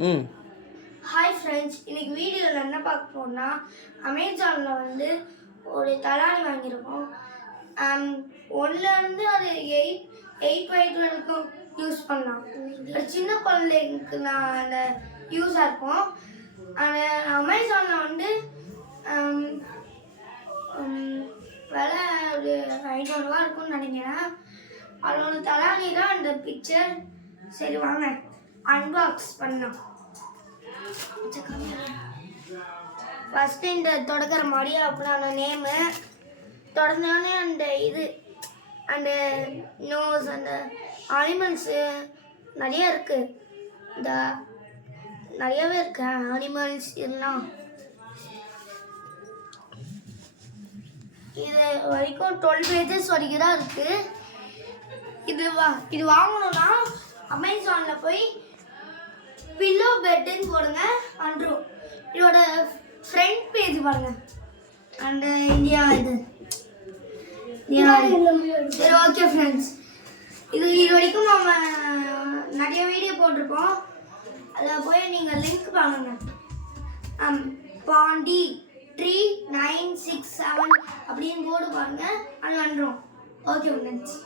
Hi friends, இன்னைக்கு வீடியோவில் என்ன பார்க்க போனா அமேசானில் வந்து ஒரு தலாணி வாங்கியிருக்கோம். ஒன்றுலேருந்து அது எயிட் weight வரைக்கும் யூஸ் பண்ணலாம். ஒரு சின்ன குழந்தைங்களுக்கு நான் அந்த யூஸாக இருக்கும். அந்த அமேசானில் வந்து விலை ஒரு 500 ரூபா இருக்கும்னு நினைக்கிறேன். அதோட தலாணி தான் அந்த பிக்சர். சரி வாங்க அன்பாக்ஸ் பண்ணலாம். ஃபஸ்ட்டு இந்த தொடக்கிற மாதிரி அப்புறம் நேமு தொடர்ந்தோடனே அந்த இது அந்த நோஸ் அந்த அனிமல்ஸு நிறைய இருக்குது. இந்த நிறையவே இருக்கு அனிமல்ஸ் எல்லாம். இது வரைக்கும் 12 pages வரைக்கும் தான் இருக்குது. இது வாங்கணும்னா அமேசானில் போய் பில்லோ பெட்டுன்னு போடுங்க, வந்துடும். இதோட ஃப்ரண்ட் பேஜ் பாருங்க. அந்த இந்தியா இது சரி ஓகே ஃப்ரெண்ட்ஸ், இது வரைக்கும் நம்ம நிறைய வீடியோ போட்டிருப்போம். அதில் போய் நீங்கள் லிங்க் பாருங்க. பாண்டி 3967 அப்படின்னு போர்டு பாருங்க, அது வந்துடும். Okay friends.